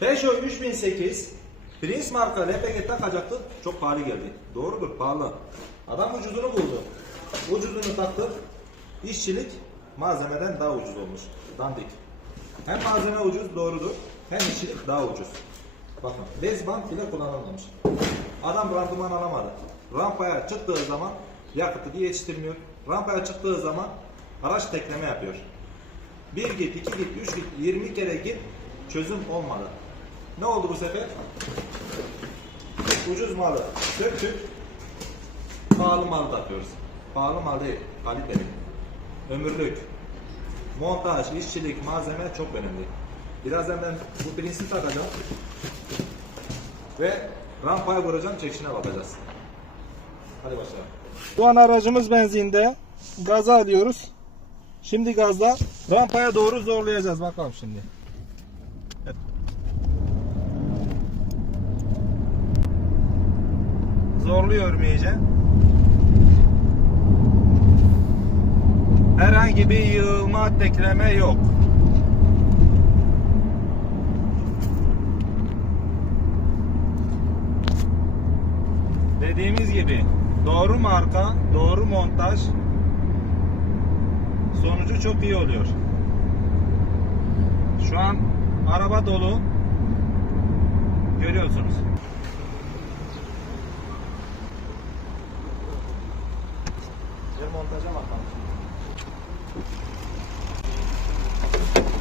Peugeot 3008 Prince marka LPG takacaktı. Çok pahalı geldi. Doğrudur pahalı. Adam ucuzunu buldu. Ucuzunu taktı. İşçilik malzemeden daha ucuz olmuş. Dandik. Hem malzeme ucuz doğrudur. Hem işçilik daha ucuz. Bakın bez bant bile kullanılmamış. Adam randıman alamadı. Rampaya çıktığı zaman yakıtı yetiştirmiyor. Rampaya çıktığı zaman araç tekleme yapıyor. Bir git, iki git, üç git, 20 kere git çözüm olmadı. Ne oldu bu sefer? Ucuz malı söktük, pahalı mal takıyoruz. Pahalı mal değil, kaliteli. Ömürlük. Montaj, işçilik, malzeme çok önemli. Birazdan bu prinsi takacağım. Ve rampaya vuracağım, çekişine bakacağız. Hadi başlayalım. Şu an aracımız benzinde. Gaza alıyoruz. Şimdi gazla rampaya doğru zorlayacağız. Bakalım şimdi. Zorluyorum iyice. Herhangi bir yığılma, tekleme yok. Dediğimiz gibi doğru marka, doğru montaj sonucu çok iyi oluyor. Şu an araba dolu. Görüyorsunuz. Montaja.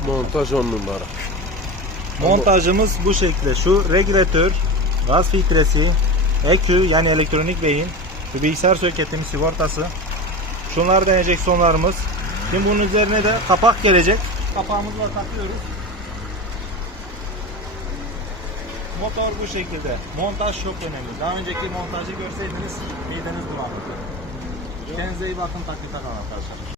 Montaj on numara. Montajımız bu şekilde. Şu regülatör, gaz filtresi, EQ yani elektronik beyin, şu bilgisayar soketinin sigortası. Şunlar da enjeksiyonlarımız. Şimdi bunun üzerine de kapak gelecek. Kapağımızı da takıyoruz. Motor bu şekilde. Montaj çok önemli. Daha önceki montajı görseydiniz mideniz bulanırdı. Kendinize iyi bakın taklit arkadaşlar.